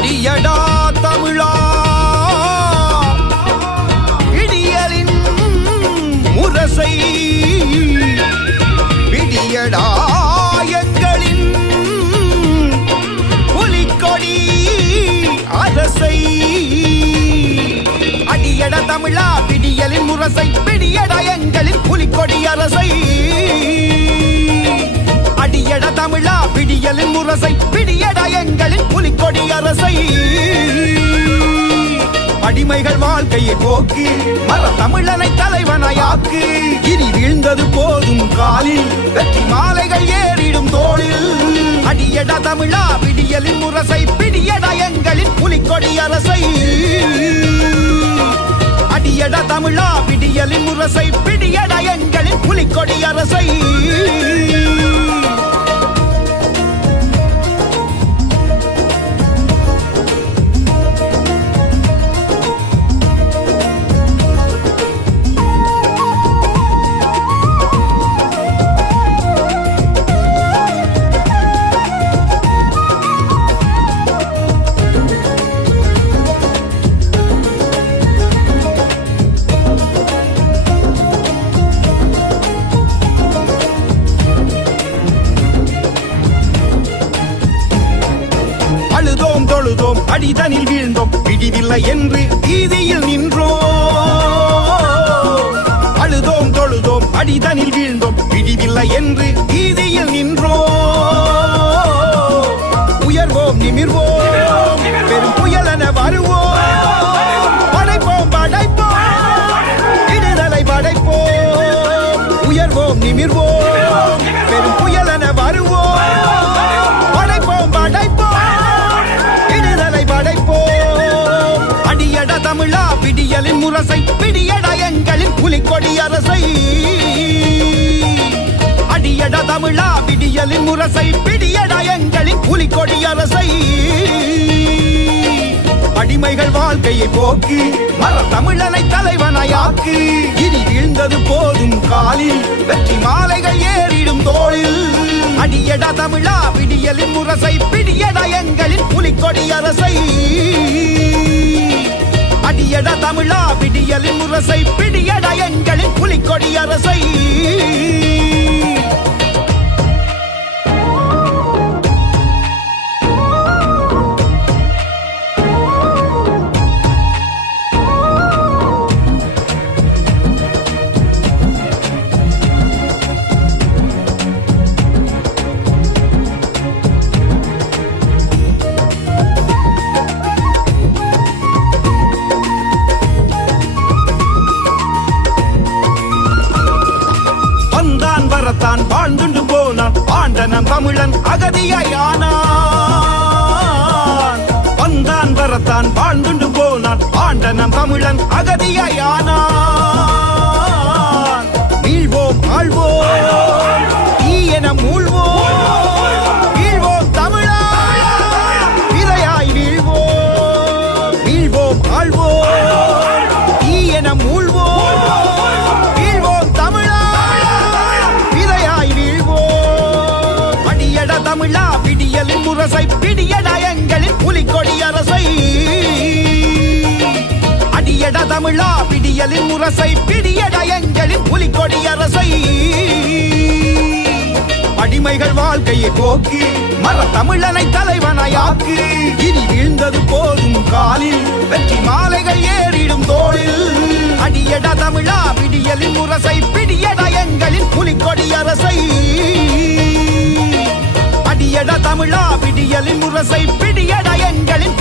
அடியடா தமிழா விடியலின் முரசை விடியடா எங்களின் புலிக்கொடி அரசை அடியட தமிழா விடியலின் முரசை விடியடா எங்களின் புலிக்கொடி அரசை அடியட தமிழா விடியலின் முரசை விடியடா எங்களின் புலிக்கொடி அரசை அடிமைகள் வாழ்க்கையை போக்கு மர தமிழனை தலைவனாயாக்கு இனி வீழ்ந்தது போதும் காலில் வெற்றி மாலைகள் ஏறிடும் தோளில் அடியட தமிழா விடியலின் முரசை விடியடா எங்களின் புலிக்கொடி அரசை அடியட தமிழா விடியலின் முரசை விடியடா எங்களின் புலிக்கொடி அரசை தொழுதோம் அடிதனில் வீழ்ந்தோம் பிடிவில்லை என்று வீதியில் நின்றோம் அழுதோம் தொழுதோம் அடிதனில் வீழ்ந்தோம் பிடிவில்லை என்று வீதியில் நின்றோம் உயர்வோம் நிமிர்வோம் பெரும் புயலென வருவோம் படைப்போம் படைப்போம் விடுதலை படைப்போம் உயர்வோம் நிமிர்வோம் பெரும் புயலென வருவோம் படைப்போம் படைப்போம் அடியட தமிழா விடியலின் முரசை விடியடா எங்களின் புலிக்கொடி அரசை அடியட தமிழா விடியலின் முரசை விடியடா எங்களின் புலிக்கொடி அரசை அடிமைகள் வாழ்க்கையை போக்கு மர தமிழனை தலைவனாயாக்கு இனி வீழ்ந்தது போதும் காலில் வெற்றி மாலைகள் ஏறிடும் தோளில் அடியட தமிழா விடியலின் முரசை விடியடா எங்களின் புலிக்கொடி அரசை அடியட தமிழா விடியலின் முரசை விடியடா எங்களின் புலிக்கொடி அரசை தான் வாழ்ந்துண்டு போனான் ஆண்டனம் தமிழன் அகதியானான் வந்தான் வரத்தான் வாழ்ந்துண்டு போனான் ஆண்டனம் தமிழன் அகதியானான் வீழ்வோம் ஆழ்வோம் ஈயன மூழ்வோம் வீழ்வோம் தமிழா விதையாய் வீழ்வோம் வீழ்வோம் ஆழ்வோம் ஈயன மூழ்வோம் வீழ்வோம் தமிழா தமிழா விடியலின் முரசை விடியடா எங்களின் புலிக்கொடி அரசை அடியட தமிழா விடியலின் முரசை விடியடா எங்களின் புலிக்கொடி அரசை அடிமைகள் வாழ்க்கையை போக்கு மர தமிழனை தலைவனாயாக்கு இனி வீழ்ந்தது போதும் காலில் வெற்றி மாலைகள் ஏறிடும் தோளில் அடியட தமிழா விடியலின் முரசை விடியடா எங்களின் புலிக்கொடி அரசை அடியட தமிழா விடியலின் முரசை விடியடா எங்களின்